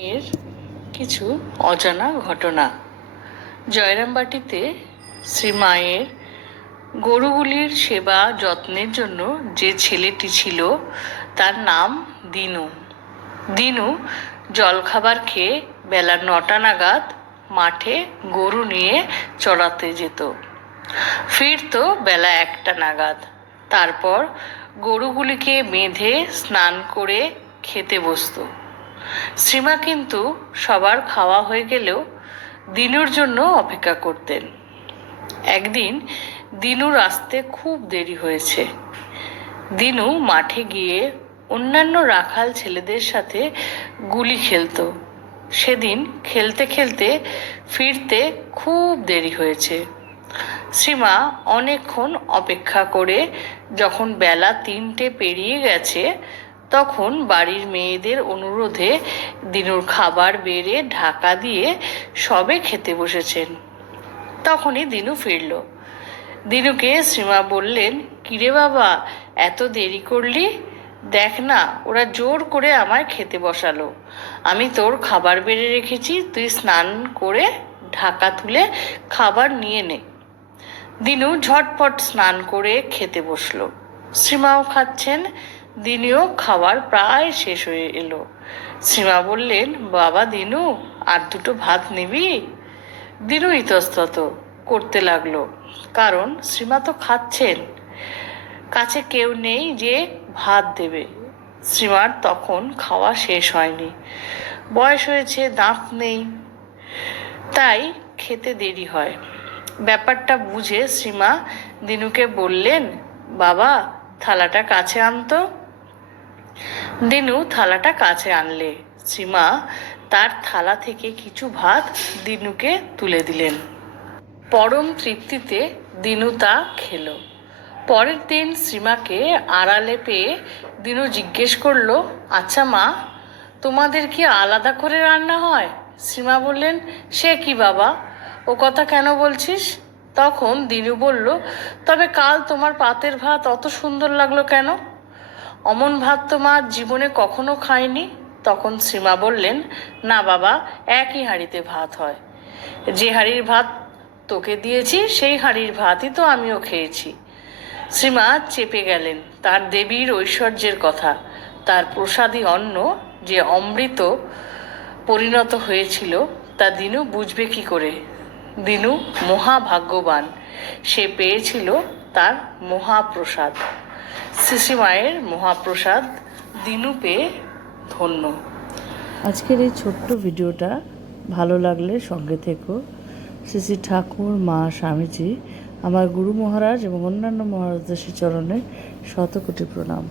এর কিছু অজানা ঘটনা। জয়রামবাটিতে শ্রীমায়ের গরুগুলির সেবা যত্নের জন্য যে ছেলেটি ছিল, তার নাম দিনু। দিনু জলখাবার খেয়ে বেলা নটা নাগাদ মাঠে গরু নিয়ে চড়াতে যেত। ফিরতো বেলা একটা নাগাদ। তারপর গরুগুলিকে বেঁধে স্নান করে খেতে বসতো। শ্রীমা কিন্তু সবার খাওয়া হয়ে গেলেও দিনুর জন্য অপেক্ষা করতেন। একদিন দিনুর আসতে খুব দেরি হয়েছে। দিনু মাঠে গিয়ে অন্যান্য রাখাল ছেলেদের সাথে গুলি খেলতো। সেদিন খেলতে খেলতে ফিরতে খুব দেরি হয়েছে। শ্রীমা অনেকক্ষণ অপেক্ষা করে যখন বেলা তিনটে পেরিয়ে গেছে তখন বাড়ির মেয়েদের অনুরোধে দিনুর খাবার বেড়ে ঢাকা দিয়ে সবে খেতে বসেছেন। তখনই দিনু ফিরল। দিনুকে শ্রীমা বললেন, কিরে বাবা, এত দেরি করলি? দেখ না, ওরা জোর করে আমায় খেতে বসালো। আমি তোর খাবার বেড়ে রেখেছি, তুই স্নান করে ঢাকা তুলে খাবার নিয়ে নে। দিনু ঝটপট স্নান করে খেতে বসল। শ্রীমাও খাচ্ছেন দিনেও খাবার প্রায় শেষ হয়ে এলো। শ্রীমা বললেন, বাবা, দিনু, আর দুটো ভাত নিবি? দিনু ইতস্তত করতে লাগল, কারণ শ্রীমা তো খাচ্ছেন। কাছে কেউ নেই যে ভাত দেবে। শ্রীমার তখন খাওয়া শেষ হয়নি। বয়স হয়েছে, দাঁত নেই, তাই খেতে দেরি হয়। ব্যাপারটা বুঝে শ্রীমা দিনুকে বললেন, বাবা, থালাটা কাছে আনতো। দিনু থালাটা কাছে আনলে। শ্রীমা তার থালা থেকে কিছু ভাত দিনুকে তুলে দিলেন। পরম তৃপ্তিতে দিনু তা খেল। পরের দিন শ্রীমাকে আড়ালে পেয়ে দিনু জিজ্ঞেস করল আচ্ছা মা, তোমাদের কি আলাদা করে রান্না হয়? শ্রীমা বললেন, সে কি বাবা, ও কথা কেন বলছিস? তখন দিনু বলল, তবে কাল তোমার পাতের ভাত অত সুন্দর লাগল কেন? অমন ভাত তো মা জীবনে কখনো খায়নি? তখন শ্রীমা বললেন, না বাবা, একই হাঁড়িতে ভাত হয়। যে হাঁড়ির ভাত তোকে দিয়েছি, সেই হাঁড়ির ভাতই তো আমিও খেয়েছি। শ্রীমা চেপে গেলেন। তার দেবীর ঐশ্বর্যের কথা, তার প্রসাদী অন্ন যে অমৃত পরিণত হয়েছিল, তা দিনু বুঝবে কি করে? দিনু মহাভাগ্যবান। সে পেয়েছিল তার মহাপ্রসাদ। শ্রীশ্রীমায়ের মহাপ্রসাদ দিনু পেয়ে ধন্য। আজকের এই ছোট্ট ভিডিওটা ভালো লাগলে সঙ্গে থেকো। শ্রী ঠাকুর, মা, স্বামীজি, আমার গুরু মহারাজ এবং অন্যান্য মহারাজদের চরণে শতকোটি প্রণাম।